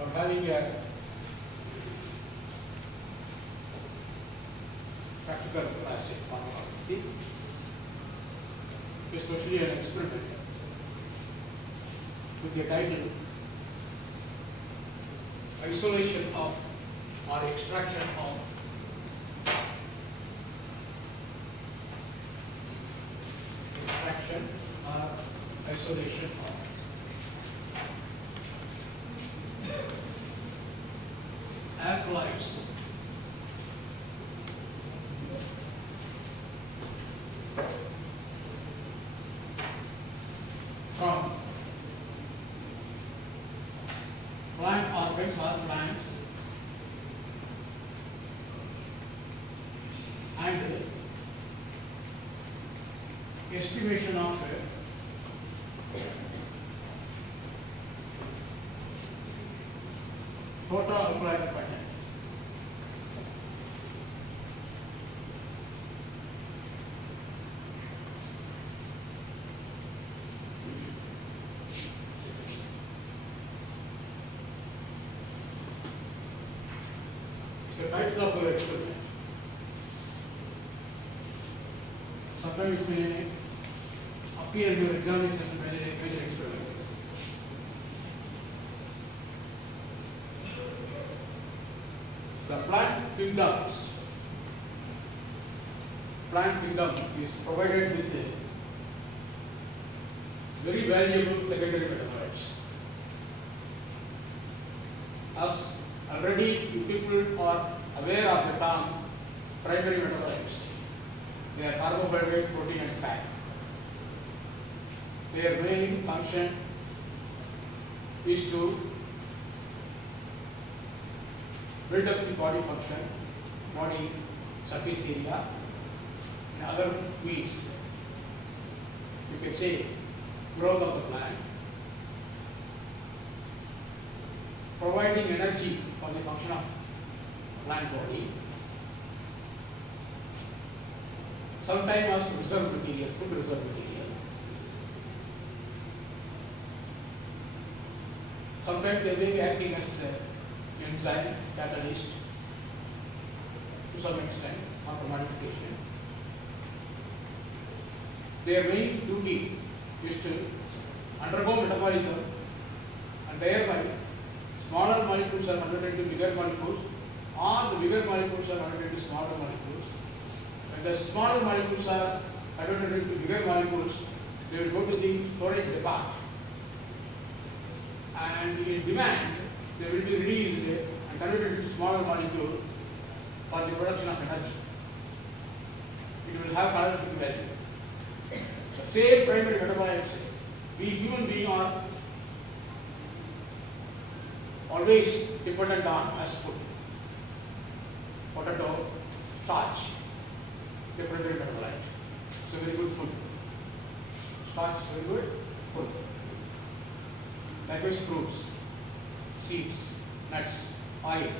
you are having a practical class in pharmacology, especially an experiment with the title Isolation of or Extraction of isolation of alkaloids from plant organs or plants and estimation of total alkaloid content. It's a title of our experiment. Sometimes it may appear in your examination as a major experiment. The plant kingdom is provided with very valuable secondary metabolites. As already you people are aware of the term primary metabolites. They are carbohydrate, protein and fat. Their main function is to build up the body function, body surface area, and other means. You can say growth of the plant, providing energy for the function of plant body, sometimes as reserve material, food reserve material, sometimes they may be acting as enzyme, catalyst to some extent, or for modification. Their main duty is to undergo metabolism and thereby smaller molecules are converted into bigger molecules or the bigger molecules are converted into smaller molecules. When the smaller molecules are converted into bigger molecules, they will go to the storage depot and in demand they will be released and converted into smaller molecule for the production of energy. It will have calorific value. The same primary metabolites we human beings are always dependent on as food. Potato, starch, the primary metabolite. It's a very good food. Starch is very good food. Likewise fruits, seeds, nuts, oil,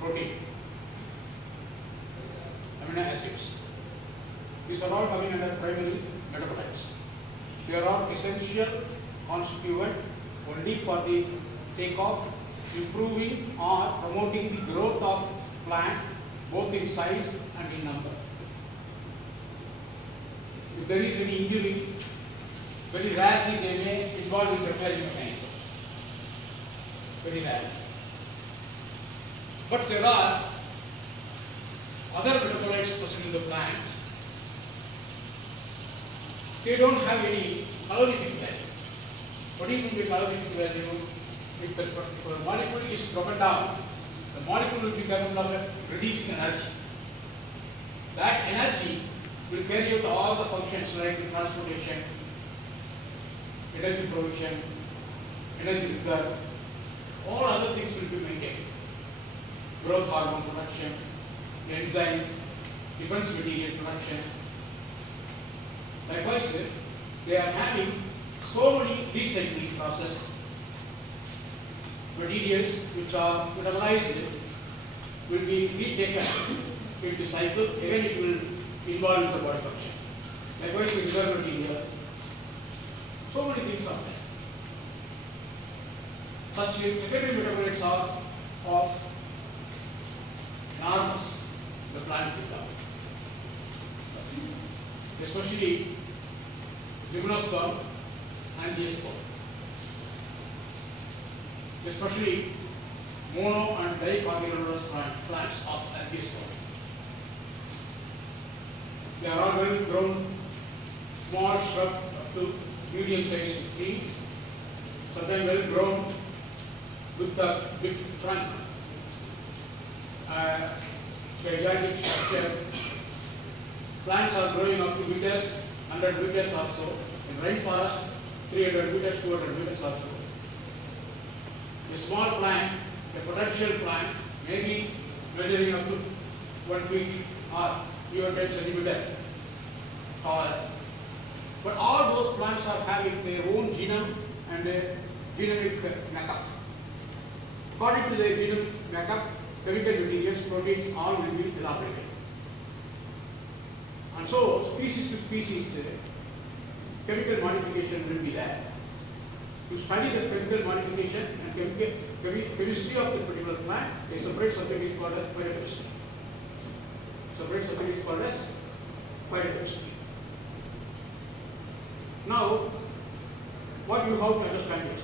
protein, amino acids. These are all coming under primary metabolites. They are all essential constituent only for the sake of improving or promoting the growth of plant both in size and in number. If there is any injury, very rarely they may involve in repairing mechanism. Very rarely. But there are other metabolites present in the plant. They don't have any calorific value. What do you mean by calorific value? If the particular molecule is broken down, the molecule will be capable of releasing energy. That energy will carry out all the functions like the transportation, energy provision, energy reserve, all other things will be maintained. Growth hormone production, enzymes, defense material production. Likewise, they are having so many recycling process materials which are metabolized will be retaken into cycle, again it will involve in the body function. Likewise, the reserve material, so many things are there. such secondary metabolites are of enormous the plant become. Especially gymnosperm and angiosperm. Especially mono and dicotyledonous plants of angiosperm. They are all well grown, small shrub up to medium-sized trees, sometimes well grown with a big trunk, gigantic structure. Plants are growing up to meters, 100 meters or so. In rainforest, 300 meters, 200 meters or so. A small plant, a potential plant, may be measuring up to 1 feet or even 10 centimeters taller. But all those plants are having their own genome and a genomic makeup. According to their genomic makeup, chemical materials, proteins, all will be elaborated. And so, species to species, chemical modification will be there. To study the chemical modification and chemistry of the particular plant, a separate subject is called as phytochemistry. Separate subject is called as phytochemistry. Now, what you have to understand is,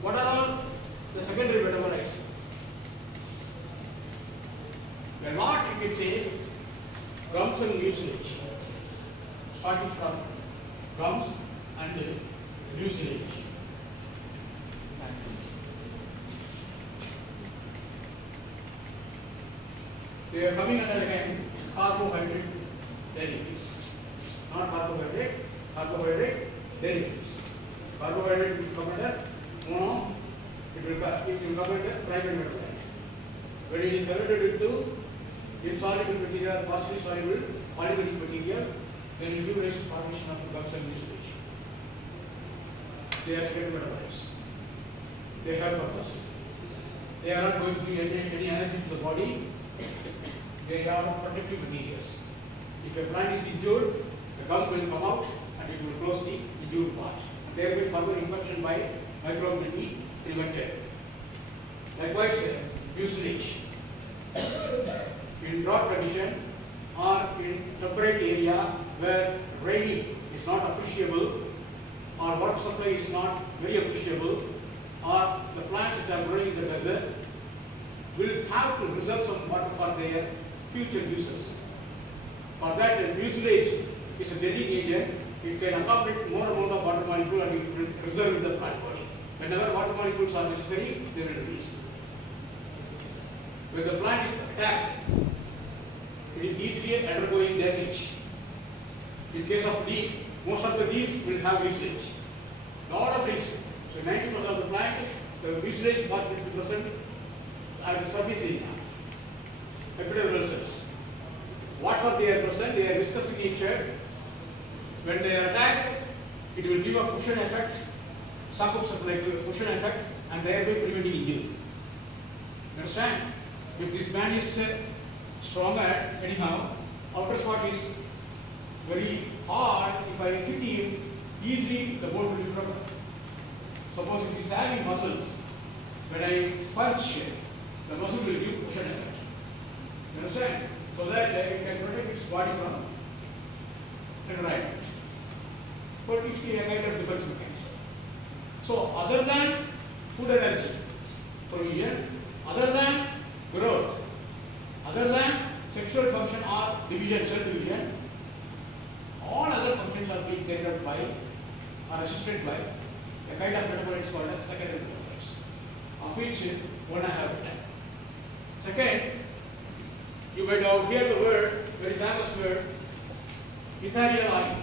what are all the secondary metabolites? A lot you can say gums and mucilage, starting from gums and mucilage. They are coming under again carbohydrate derivatives. Not carbohydrate, carbohydrate derivatives. Carbohydrate will come under mono, it will come under primary metabolite. When it is converted into insoluble material, partially soluble, polymeric material, then it will give rise to formation of gums and mucilage. They are secondary metabolites. They have purpose. They are not going to give any energy to the body. They are protective materials. If a plant is injured, the gum will come out and it will close the injured part. There will be further infection by microbes will be prevented. Likewise, mucilage. In drought condition or in temperate area where rain is not appreciable or water supply is not very appreciable, or the plants which are growing in the desert will have to reserve some water for their future uses. For that, mucilage is a gelling agent. It can accommodate more amount of water molecule and it will preserve in the plant body. Whenever water molecules are necessary, they will release. When the plant is attacked, it is easily undergoing damage. In case of leaf, most of the leaf will have mucilage. Lot of leaves. So 90% of the plant, the mucilage part will be present at the surface area. Epidermal cells. What they are present, they are viscous in nature. When they are attacked, it will give a cushion effect, some like cushion effect, and thereby preventing injury. Understand? If this man is stronger, anyhow, outer part is very hard. If I hit him, easily the bone will be broken. Suppose if he is having muscles, when I punch, the muscle will give cushion effect. You understand? So that it can protect its body from environment. But it's a kind of defense mechanism. So other than food energy provision, other than growth, other than sexual function or division, cell division, all other functions are being carried out by or assisted by a kind of metabolites called as secondary metabolites, of which one I have written. Second, you might have heard the word, very famous word, ethereal oil.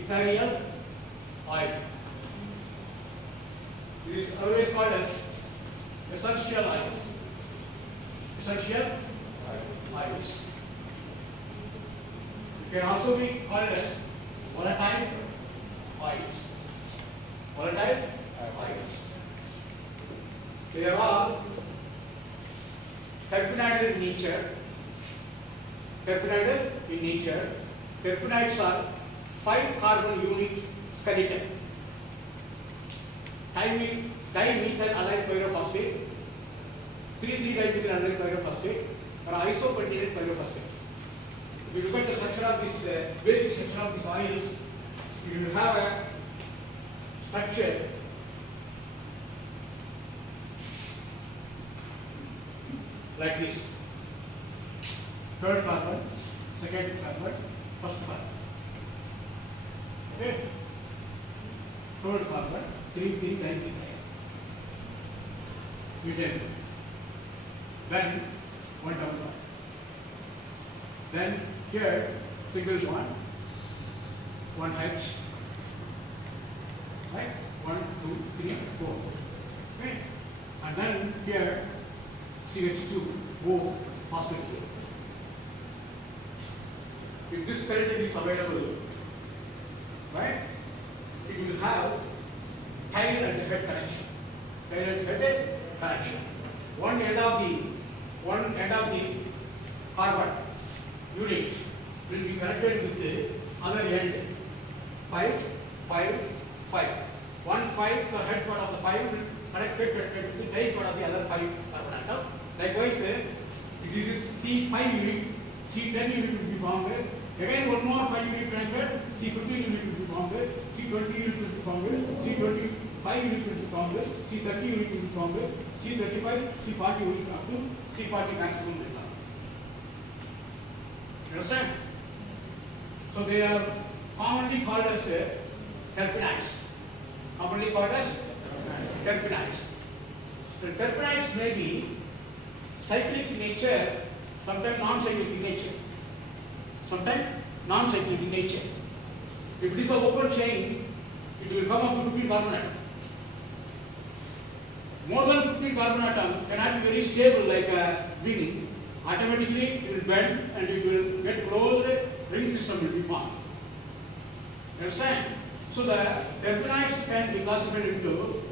Ethereal oil. It is always called as essential oils. Essential oils. It can also be called as volatile oils. Volatile oils. They are all terpenoidal in nature. Terpenoidal in nature. Terpenoids are 5 carbon unit skeleton. dimethyl allyl pyrophosphate, 3,3-dimethyl allyl pyrophosphate, or isopentyl pyrophosphate. If you look at the structure of this basic structure of these oils, you will have a structure like this: third carbon, second carbon, first carbon. Okay? Third carbon, 3,3-dimethyl. Butyl. Then one double bond. Then here single bond, one H. Right? 1, 2, 3, 4. Okay? And then here CH2, O, phosphate group. If this chelated is available, right, it will have tail and head connection. Tail and head connection. One end of the carbon unit will be connected with the other end. 5, 5, 5. 1, 5, the head part of the 5 will connected with the tail part of the other 5 carbon atom. Likewise, it is C5 unit, C10 unit will be formed. Again, one more 5 unit connected, C15 unit will be formed, C20 unit will be formed, C25 unit will be formed, C30 unit will be formed, C35, C40 unit up to C40 maximum will come. You understand? So they are commonly called as terpenoids. Commonly called as terpenoids. So terpenoids may be cyclic in nature, sometimes non-cyclic in nature. Sometimes non-cyclic in nature. If it is an open chain, it will come up to 15 carbon atom. More than 15 carbon atom cannot be very stable like a ring. Automatically it will bend and it will get closed, ring system will be formed. Understand? So the terpenoids can be classified into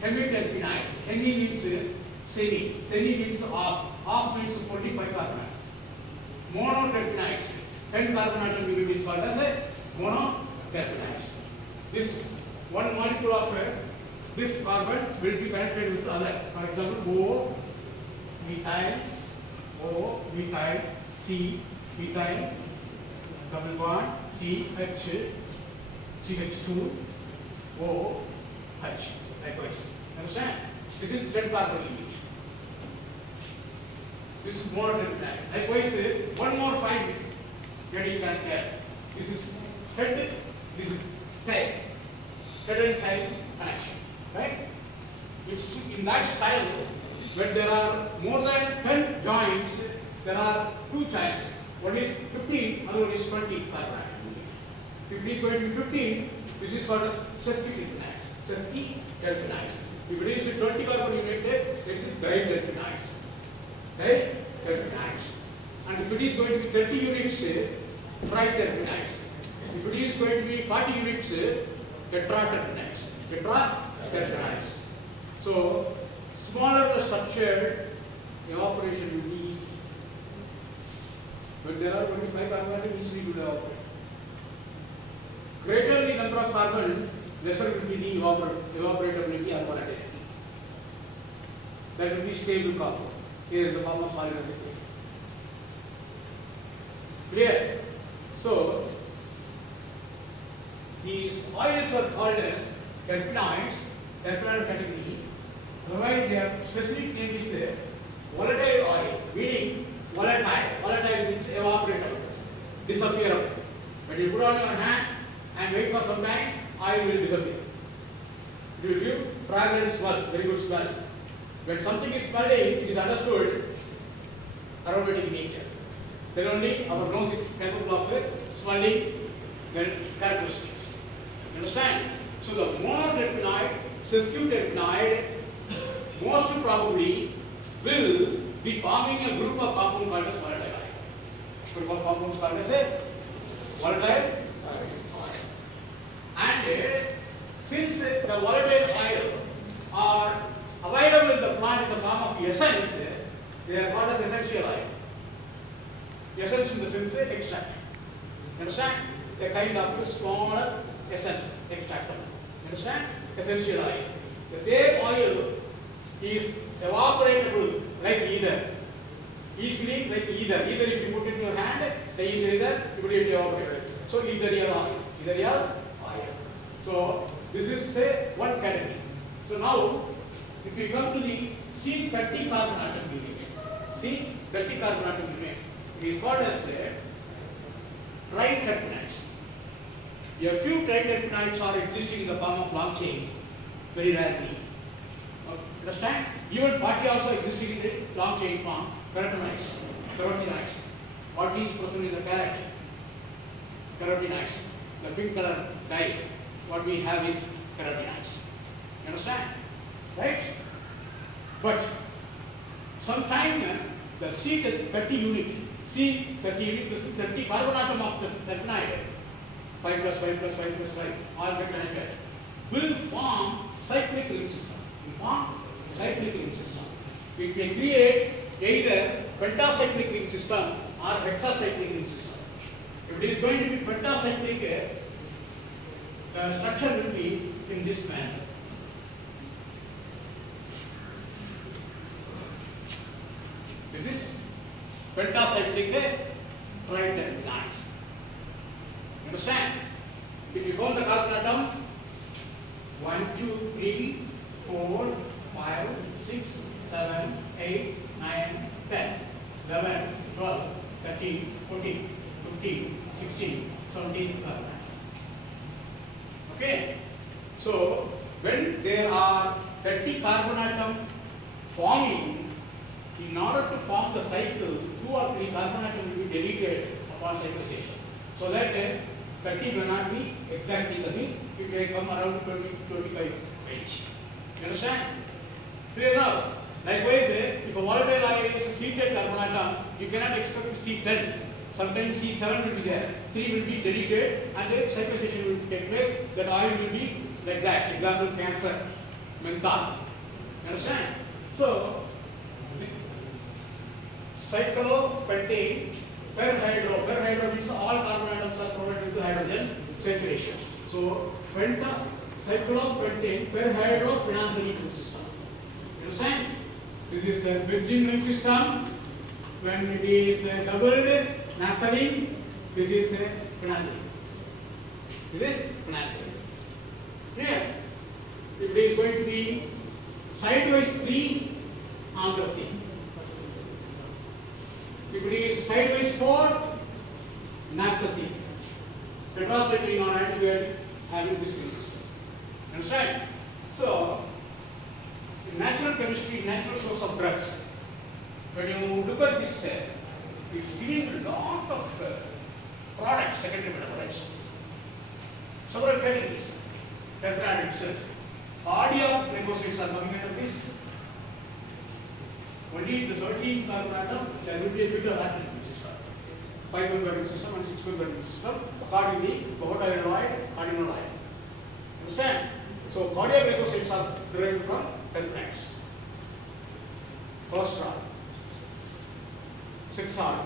hemiterpenoid. Hemi means semi. Semi means half. Half means 45 carbon atom. Monoterpenoids. 10 carbon atom unit is called as a monoterpenoids. This one molecule of this carbon will be connected with other. For example, O, methyl, O, methyl, C, methyl, double bond, CH, CH2, O, H. Likewise. Understand? This is 10 carbon unit. This is monoterpenoid. Likewise, one more 5 getting connected. This is head, this is tail. Head and tail connection. Right? It's in that style, when there are more than 10 joints, there are 2 chances. One is 15, other one is 20 carbon atom. If it is going to be 15, this is called as sesquiterpenoid. Sesquiterpenoid. If it is 20 carbon unit, it is diterpenoids. Diterpenoids. And if it is going to be 30 units, triterpenoids. If it is going to be 40 units, tetraterpenoids. Tetraterpenoids. So, smaller the structure, evaporation will be easy. When there are 25 carbon atoms, easily to evaporate. Greater the number of carbon, lesser will be the evaporatability or volatility. That will be stable carbon, here in the form of solid liquid. Clear? So, these oils are called as terpenoids, terpenoid category. Otherwise, their specific name is volatile oil, meaning volatile. Volatile means evaporatable, disappear. But you put on your hand and wait for some time, oil will disappear. It will give fragrant smell, very good smell. When something is smelling, it is understood aromatic nature. Then only our nose is capable of smelling their characteristics. Understand? So the monoterpenoid, sesquiterpenoid, most probably will be forming a group of compounds called as volatile oil. Group of compounds called as a volatile oil. And since the volatile oil are available in the plant in the form of essence, they are called as essential oil. Essence in the sense extract. Understand? A kind of smaller essence extractable. Understand? Essential oil. The same oil is evaporatable like ether. Easily like ether. Either if you put it in your hand, the ether immediately evaporated. So ethereal oil. Ethereal oil. So this is say one category. So now if we come to the C30 carbon atom unit, C30 carbon atom unit, it is called as triterpenoids. A few triterpenoids are existing in the form of long chain, very rarely. Understand? Even 40 also existing in the long chain form, carotenoids. What is present in the carrot? Carotenoids. The pink color dye, what we have is carotenoids. You understand? Right? But sometime the C30 unit, this is 30 carbon atom of the terpenoid, 5 plus 5 plus 5 plus 5, all get connected, will form cyclic ring system. It can create either pentacyclic ring system or hexacyclic ring system. If it is going to be pentacyclic, the structure will be in this manner. This is pentacyclic triterpenoids. You understand? If you count the carbon atom, 1, 2, 3, 4, 5, 6, 7, 8, 9, 10, 11, 12, 13, 14, 15, 16, 17, 12. Okay? So, when there are 30 carbon atom forming, in order to form the cycle, 2 or 3 carbon atoms will be deleted upon cyclization. So that 30 may not be exactly the mean, it may come around 20 to 25 range. You understand? Clear now? Likewise, if a volatile oil is a C10 carbon atom, you cannot expect to see 10. Sometimes C7 will be there, 3 will be deleted, and the cyclization will take place. That oil will be like that. Example, camphor, menthol. You understand? So, cyclopentane perhydro means all carbon atoms are provided with hydrogen saturation. So, cyclopentane perhydrophenanthine ring system. You understand? This is a benzene ring system. When it is doubled, naphthalene, this is phenanthine. This is phenanthine. Here, if it is going to be sidewise 3 anthracene. If it is sidewise 4, naphthacene. Tetracycline or antivirus having this ring system. Understand? So, in natural chemistry, natural source of drugs, when you look at this, it's giving a lot of products, secondary metabolites. Several categories. Terpenoid itself. Cardiac glycosides are coming under this. Only the 13th carbon atom, there will be a bit of active system. 5-member ring system and 6-member ring system, accordingly, cardinaloid. Understand? So, cardiac glycosides are derived from terpenoids. Cholesterol, 6-hard,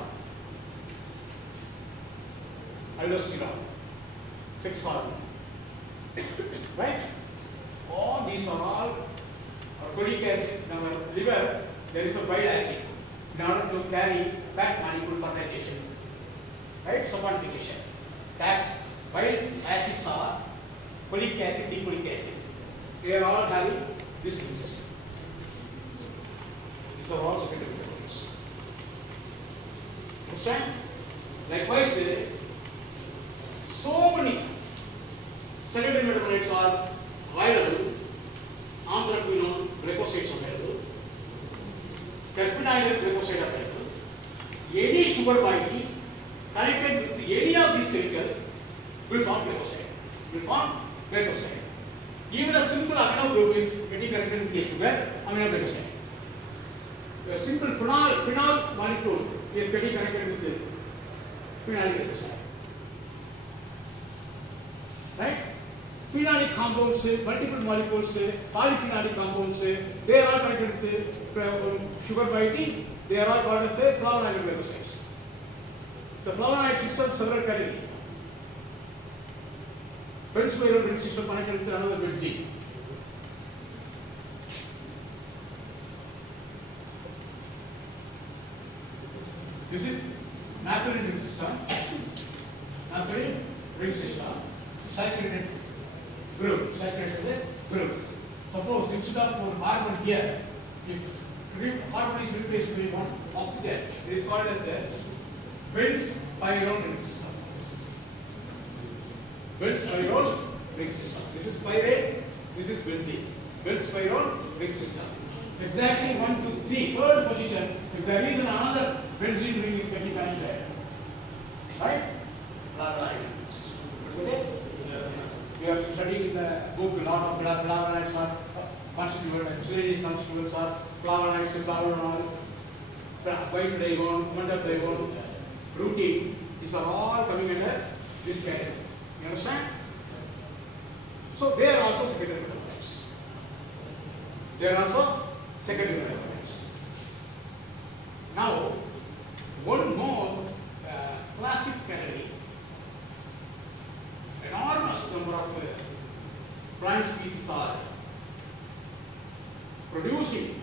aldosterone, 6-hard. Right? All these are all chloric acid. In our liver, there is a bile acid in order to carry fat molecule for digestion. Right? Saponification. That bile acids are cholic acid, decholic acid. They are all having this ring system. These are all secondary metabolites. Understand? Likewise, so many secondary metabolites are available. Anthraquinone glycosides available. Terpenoid glycoside available. Any sugar moiety connected with any of these chemicals will form glycoside. Even a simple amino group is getting connected with a sugar, aminoglycoside. A simple phenol molecule is getting connected with the phenolic glycoside. Right? Phenolic compounds, multiple molecules, polyphenolic compounds, they are all connected with sugar moiety. They are all called as flavonoid glycosides. The flavonoids itself several categories. Benzpyrrole ring system connected with another benzene. This is naphthalene ring system. Naphthalene ring system. Saturated group. Saturated group. Suppose instead of one carbon here, if carbon is replaced by one oxygen, it is called as a Benz-pyrrole ring system. Benz-pyrrole ring system. This is pyrrate, this is benzene. Benz-pyrrole ring system. Exactly 1, 2, 3, third position. If there is another benzene ring is getting connected, right? Okay? We are studying in the book a lot of flavonoids are constituent, serious constituents are flavonoids, flavonol, white flavone, mother flavone, protein. These are all coming under this category. You understand? So they are also secondary metabolites. They are also secondary metabolites. Now, one more classic category. Enormous number of plant species are producing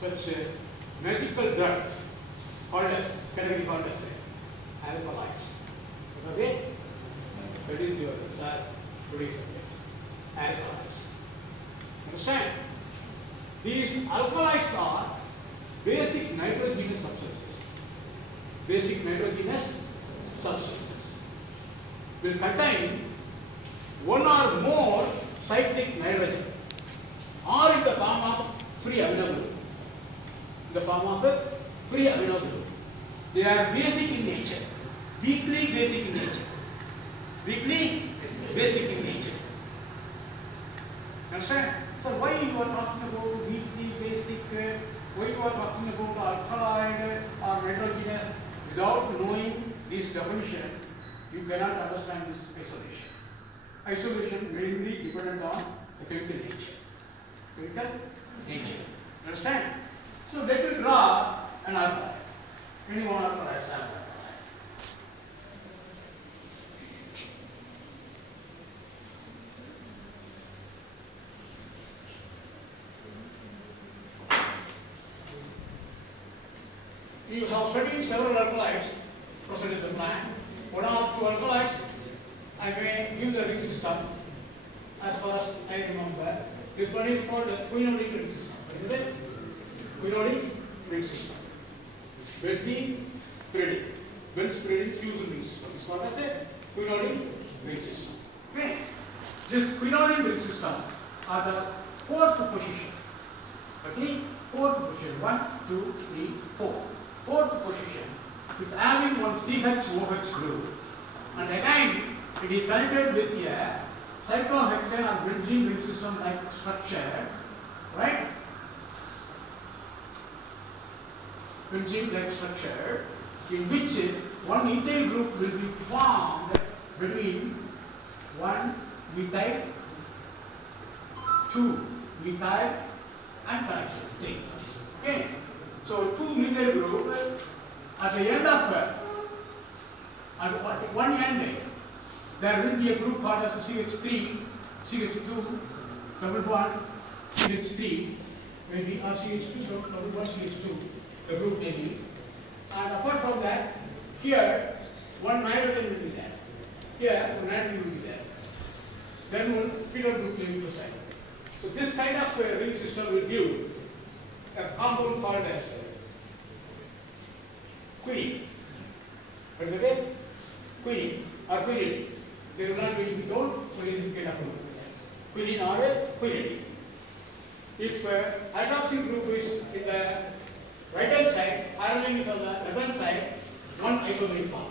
such magical drugs called as category called as alkaloids. Okay? That is your today's subject. Alkaloids. Understand? These alkaloids are basic nitrogenous substances. Basic nitrogenous substances will contain one or more cyclic nitrogen or in the form of free amino group. In the form of a free amino group. They are basic in nature. Weakly basic in nature. Weakly basic in nature. Understand? So why you are talking about weakly basic, why you are talking about alkaloid or nitrogenous without knowing this definition, you cannot understand this isolation. Isolation mainly dependent on the chemical nature. Chemical nature. Understand? So let me draw an alkaloid. Any one alkaloid sample. You have studied several alkaloids present in the plant. One or two alkaloids, I may give the ring system as far as I remember. This one is called as quinolene ring system. Isn't it? Quinolene ring system. Benzene, pyridine. Benzene, fusion ring system. It's called as a quinolene ring system. Okay. This quinolene ring system are the fourth position. Okay? Fourth position. 1, 2, 3, 4. Fourth position is having one CH-OH group, and again it is connected with a cyclohexane or benzene ring system like structure, right? Benzene like structure in which one ethyl group will be formed between 1 methyl, 2 methyl and connection 3. Okay? So 2 methyl group at the end of at one end there will be a group called as CH3, CH2, double bond, CH3, maybe or CH2, so double bond CH2, the group may be. And apart from that, here one nitrogen will be there. Here one nitrogen will be there. Then one phenol group may be present. So this kind of ring system will give a compound called as quinine. What is it? Quinine or quinine. They will not be without, so in this kind of quinine or quinine. If hydroxy group is in the right hand side, iron is on the left hand side, one isomeric form.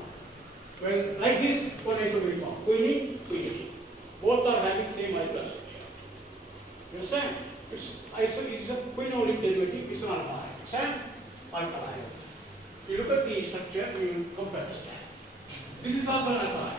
Well, like this, one isomeric form. Quinine, quinine. Both are having same molecular structure. You understand? It's a quinolate derivative, it's an alkaloid. Understand? Alkaloid. You look at the structure, you will come to understand. This is also an alkaloid.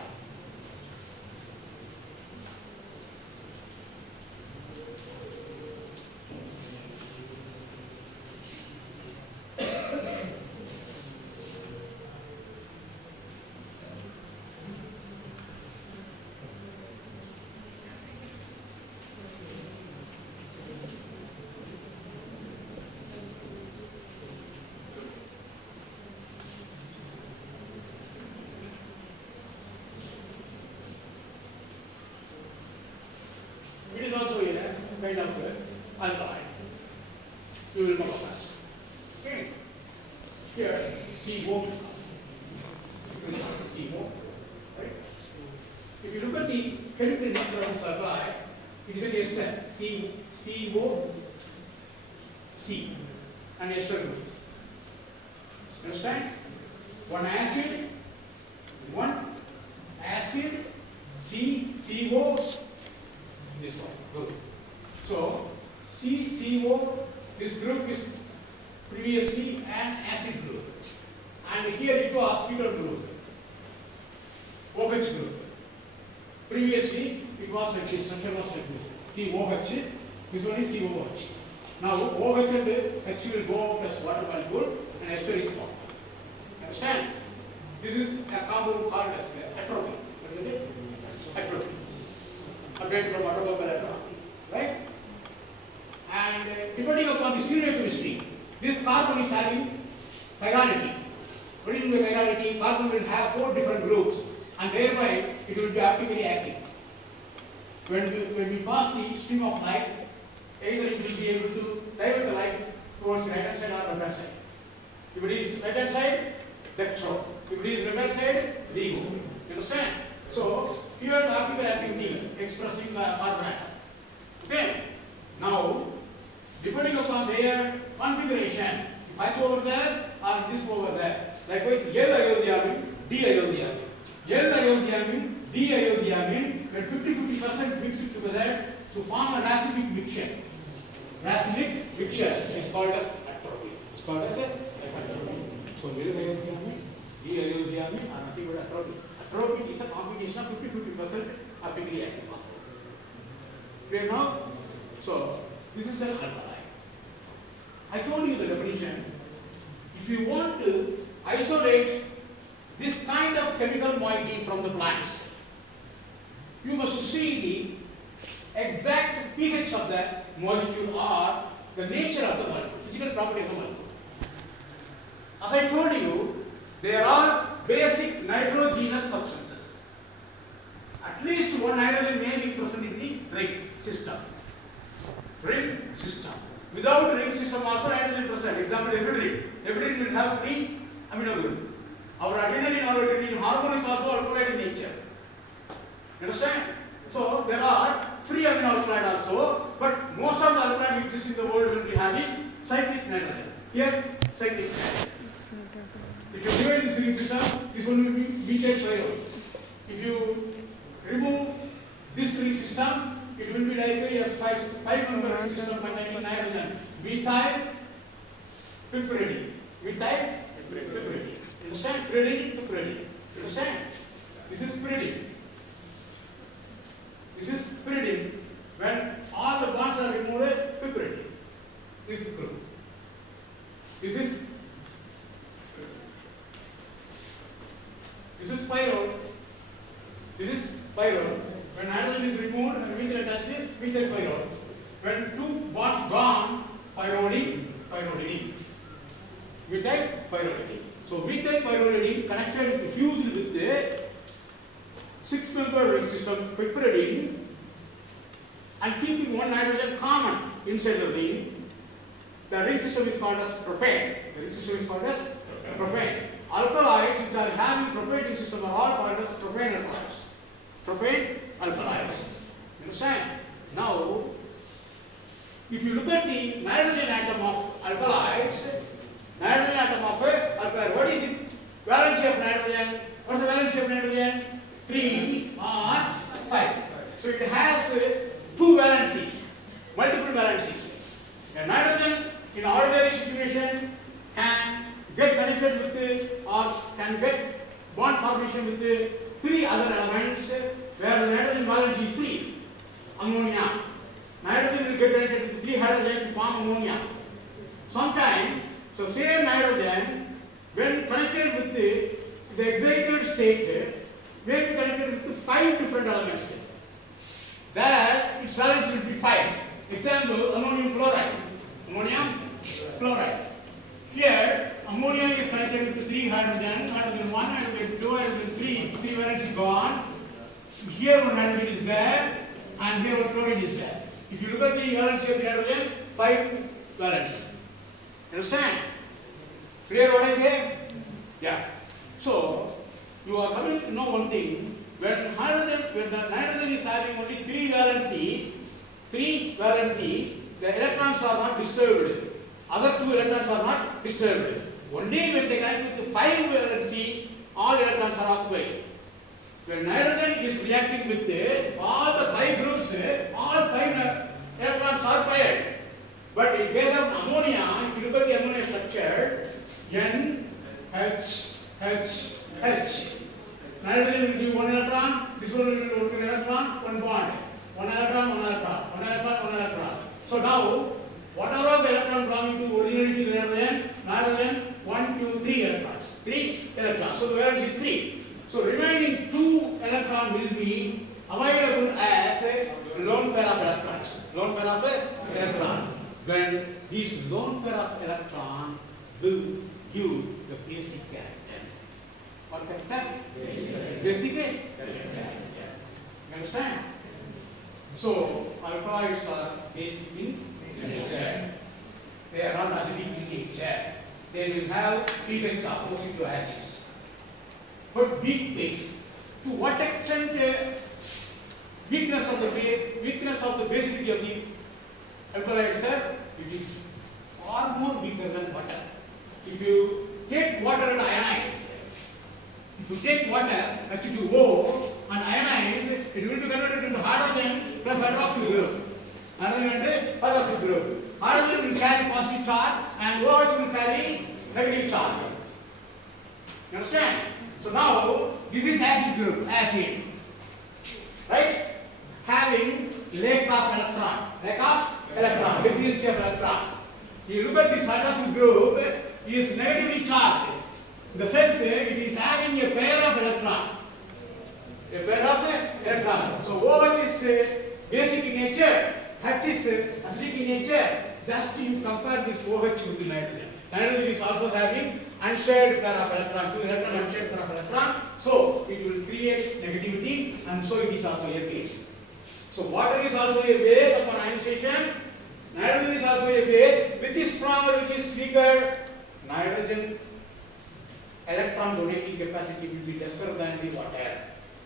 kind of alkali you will come across. Okay. Here, CO. CO. Right? If you look at the chemical nature of this alkali, it is an ester. CO, C, and ester group. Understand? One acid, CO, this one group. So CCO, this group is previously an acid group, and here it was ketone group, OH group. Previously it was like this, structure was like this. COH, this one is COH. Now OH and H will go out as water molecule and ester is formed. Understand? This is a compound called as atropine. What is it? Atropine. Again from automobil atropine. Right? And depending upon the stereochemistry, this carbon is having chirality. What is the chirality? Carbon will have 4 different groups, and thereby it will be optically active. When we pass the stream of light, either it will be able to divert the light towards right hand side or left hand side. If it is right hand side, electron. If it is left hand side, LIGO. You understand? So here the optical activity expressing the carbon atom. Okay. Now, depending upon their configuration, H over there or this over there. Likewise, L-iodhiamine, D-iodhiamine. L-iodhiamine, D-iodhiamine, when 50-50% mix it together to form a racemic mixture. Racemic mixture is called as atropine. It's called as atropine. So, L-iodhiamine, D-iodhiamine are nothing but atropine. Atropine is a combination of 50-50% optically active. Clear now? So, this is an alkali. I told you the definition. If you want to isolate this kind of chemical moiety from the plants, you must see the exact pH of the molecule or the nature of the molecule, physical property of the molecule. As I told you, there are basic nitrogenous substances. At least one hydrogen may be present in the ring system. Ring system. Without ring system also hydrogen present. Example, every ring will have free amino group. Our adenine or adenine hormone is also alkaloid in nature. Understand? So there are free amino alkaloid also, but most of the alkaloid exists in the world will be having cyclic nitrogen. Here, cyclic nitrogen. If you divide this ring system, this one will be methyl triol. If you remove this ring system, it will be like a 5-member ring system containing nitrogen. Methyl piperidine. Methyl piperidine. Understand? Pyridine to pyridine. Understand? This is pyridine. This is pyridine. When all the bonds are removed, piperidine. This is the group. This is pyrrole. This is pyrrole. When hydrogen is removed and methyl attached, methyl pyrrole. When 2 bonds gone, pyridine, pyridine. Methyl pyridine. So methyl pyridine connected with fused with the 6-member ring system piperidine and keeping one hydrogen common inside the ring. The ring system is called as propane. The ring system is called as propane. Alkaloids which are having propane ring system are all called as propane alkaloids. Propane alkaloids. Understand? Now, if you look at the nitrogen atom of alkaloids, nitrogen atom of alkaloid, what is the valency of nitrogen? What is the valency of nitrogen? 3 or 5. So it has 2 valencies, multiple valencies. A nitrogen in ordinary situation can get connected with or can get bond formation with 3 other elements where the nitrogen valence is 3. Ammonia. Nitrogen will get connected with 3 hydrogen to form ammonia. Sometimes, so same nitrogen, when connected with the excited state, may be connected with 5 different elements. That its valence will be 5. Example, ammonium chloride. Ammonium chloride. Here, ammonia is connected with 3 hydrogen, hydrogen 1, hydrogen 2, hydrogen 3. 3 valence is gone. Here one hydrogen is there, and here one chloride is there. If you look at the valency of the hydrogen, 5 valence. Understand? Clear what I say? Yeah. So, you are coming to know one thing. When the nitrogen is having only 3 valency, the electrons are not disturbed. Other 2 electrons are not disturbed. Only when they connect with the 5 valency, all electrons are occupied. When nitrogen is reacting with all the 5 groups, all 5 electrons are paired. But in case of ammonia, if you look at the ammonia structure, N, H, H, H. Nitrogen will give 1 electron, this one will give 1 electron, 1 bond. 1 electron, 1 electron, 1 electron, 1 electron. So now, whatever the electron belonging to originally to the nitrogen, 1, 2, 3 electrons. 3 electrons. So the valence is 3. So remaining 2 electrons will be available as a lone pair of electrons. Lone pair of electron. When these lone pair of electron will give the basic character. What character? Basic character. You understand? So alkaloids are basic in nature. They are not acidic in nature. They will have effects opposite to acids. But weak base. To what extent weakness of the basicity of the alkaloids, sir? It is far more weaker than water. If you take water and ionize, if you take water H2O and ionize, it will be converted into hydrogen plus hydroxyl group. Hydrogen and hydroxyl group. Hydrogen will carry positive charge and OH will carry negative charge. You understand? So now this is acid group, acid. Right? Having lack of electron, deficiency of electron. You look at this hydroxyl group, is negatively charged. In the sense, it is having a pair of electron. A pair of electron. So OH is basic in nature, H is acidic in nature. Just you compare this OH with the nitrogen. Nitrogen is also having unshared pair of electron, 2 electron unshared pair of electron. So it will create negativity, and so it is also a base. So water is also a base upon ionization. Nitrogen is also a base. Which is stronger, which is weaker? Nitrogen electron donating capacity will be lesser than the water,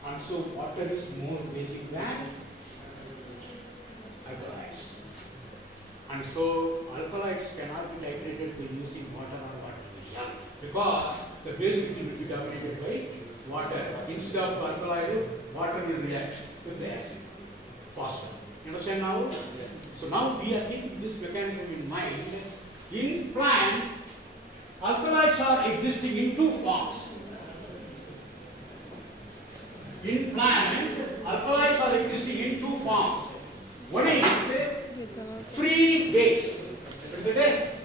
and so water is more basic than alkaloids. And so alkaloids cannot be titrated by using water or water medium, because the basicity will be dominated by water. Instead of alkaloid, water will react with the acid faster. You understand now? So now we are keeping this mechanism in mind. In plants, alkaloids are existing in 2 forms. In plants, alkaloids are existing in 2 forms. One is free base. What is it?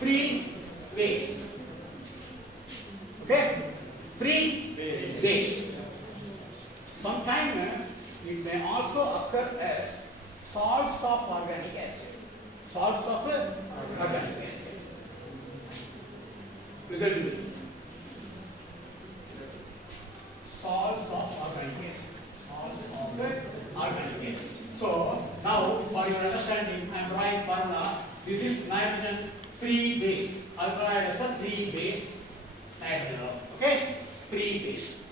Free base. Okay? Free base. Sometimes it may also occur as salts of organic acid. Salts of organic acid. Result. Salts of organic acid. Salts of organic acid. So now, for your understanding, I am drawing formula. This is nitrogen 3 base. Alkaloid as a 3 base nitrogen. Okay? 3 base.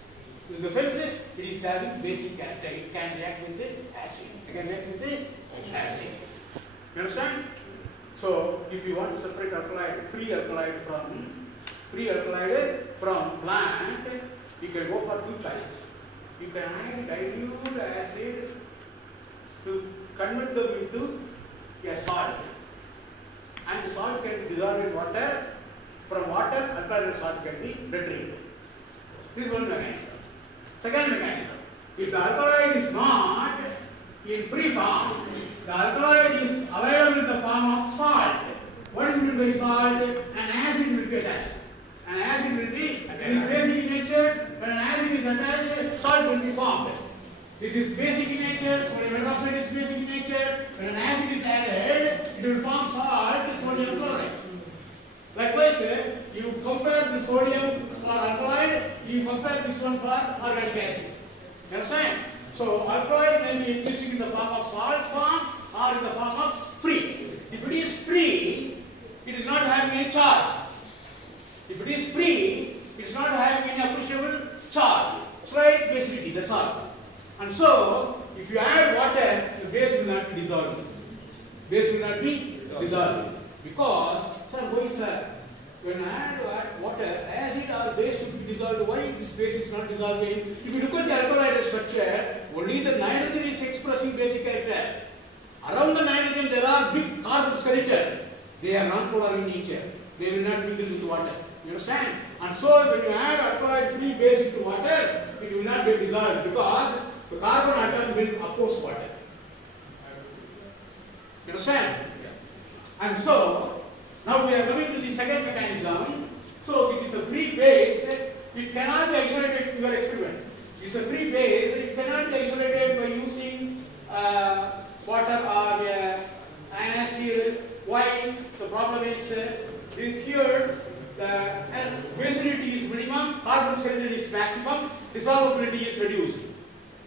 In the sense it is having basic character. It can react with the acid. It can react with the acid. You understand? So if you want to separate alkaloid, free alkaloid from plant, you can go for 2 choices. You can dilute acid to convert them into a salt, and the salt can be dissolved in water. From water, alkaloid salt can be retrieved. This is one mechanism. Second mechanism, if the alkaloid is not in free form, the alkaloid is available in the form of salt. What is meant by salt? An acid will be attached. An acid will be basic in nature. When an acid is attached, salt will be formed. This is basic in nature. Sodium hydroxide is basic in nature. When an acid is added, it will form salt, sodium chloride. Likewise, you compare the sodium for alkaloid, you compare this one for organic acid. You understand? So alkaloid may be existing in the form of salt form or not be dissolved. Base will not be dissolved. Because, sir, why sir? When I add water, acid or base should be dissolved. Why this base is not dissolving? If you look at the alkaloid structure, only the nitrogen is expressing basic character. Around the nitrogen there are big carbons connected. They are non-polar in nature. They will not mingle with water. You understand? And so when you add alkaloid free base into water, it will not get dissolved because the carbon atom will oppose water. You understand? And so now we are coming to the second mechanism. So it is a free base. It cannot be isolated in your experiment. It is a free base. It cannot be isolated by using water or an acid. Why? The problem is here the basicity is minimum, carbon stability is maximum, dissolvability is reduced.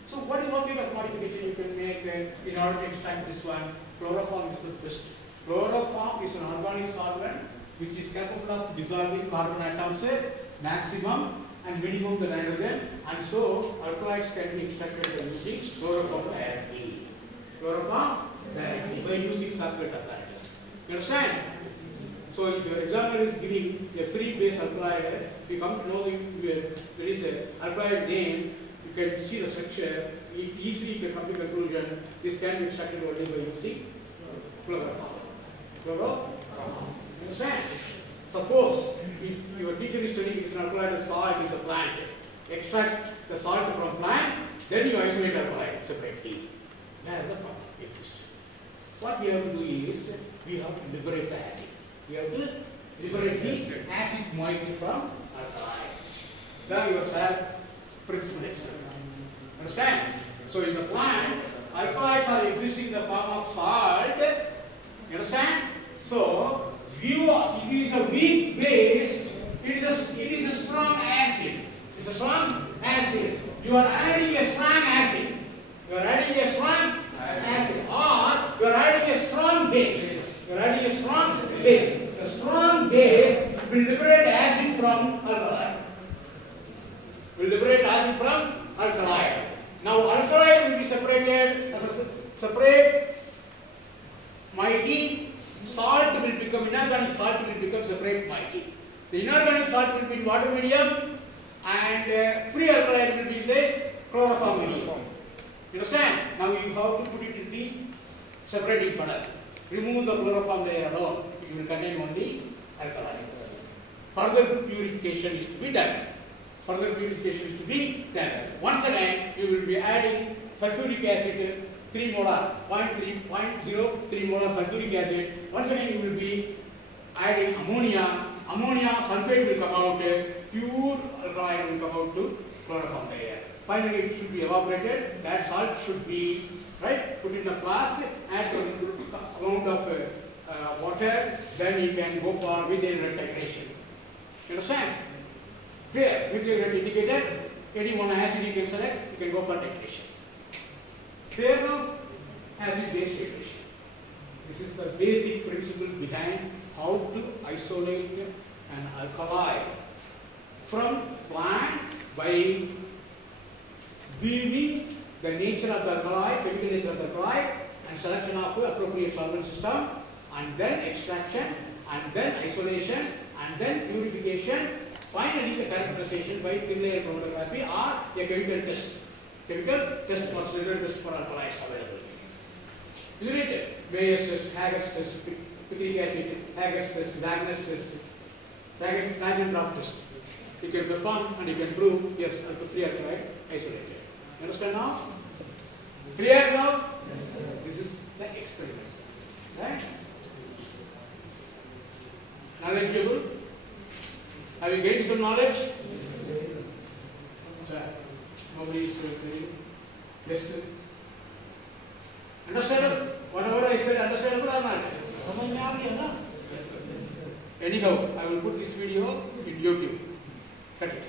So what kind of modification you can make in order to extract this one? Chloroform is the best. Chloroform is an organic solvent which is capable of dissolving carbon atoms maximum and minimum the nitrogen, and so alkaloids can be extracted by using chloroform directly. Chloroform directly by using substrate apparatus. You understand? So if your examiner is giving a free base alkaloid, if you come to know there is an alkaloid name, you can see the structure. Easily, if you come to conclusion, this can be extracted only by using chloroform. Chloroform. Understand? Suppose if your teacher is telling you it's an alkaloid of salt in the plant, extract the salt from plant, then you isolate alkaloid separately. There the problem exists. What we have to do is we have to liberate the acid. We have to liberate the acid moiety from alkaloid. Then you have principal experiment. Understand? So in the plant, alkaloids are existing in the form of salt. You understand? So it is a weak base. It is a strong acid. It's a strong acid. You are adding a strong acid. You are adding a strong acid, or you are adding a strong base. You are adding a strong base. The strong base will liberate acid from alkaloid. Will liberate acid from alkaloid. Now alkaloid will be separated as a separate moiety. Salt will become inorganic salt will become separate moiety. The inorganic salt will be in water medium, and free alkaloid will be in the chloroform medium. You understand? Now you have to put it in the separating funnel. Remove the chloroform layer alone. It will contain only alkaloid. Further purification is to be done. Further purification is to be done. Once again, you will be adding sulfuric acid, 3 molar, 0.03 molar sulfuric acid. Once again, you will be adding ammonia. Ammonia sulfate will come out, pure alkaloid will come out to chloroform layer. Finally, it should be evaporated. That salt should be put in a flask, add some amount of water, then you can go for byDr titration. You understand? Here, byDr indicated, any one acid you can select, you can go for titration. Here now, acid-base titration. This is the basic principle behind how to isolate an alkaloid from plant by viewing the nature of the alkaloid, chemical nature of the alkaloid, and selection of appropriate solvent system, and then extraction, and then isolation, and then purification. Finally, the characterization by thin layer chromatography or a chemical test. Chemical test for cellular test for alkaloids available. Isn't it? Bayes test, Hager's test, picric acid, Hager's test, Wagner's test, Wagner test. You can perform and you can prove yes, free alkaloid isolated. You understand now? Clear now? Yes, sir. This is the experiment. Right? Knowledgeable? Have you gained some knowledge? Yes, nobody is saying lesson. Understandable? Whatever I said, understandable or not? Anyhow, I will put this video in YouTube. Cut it.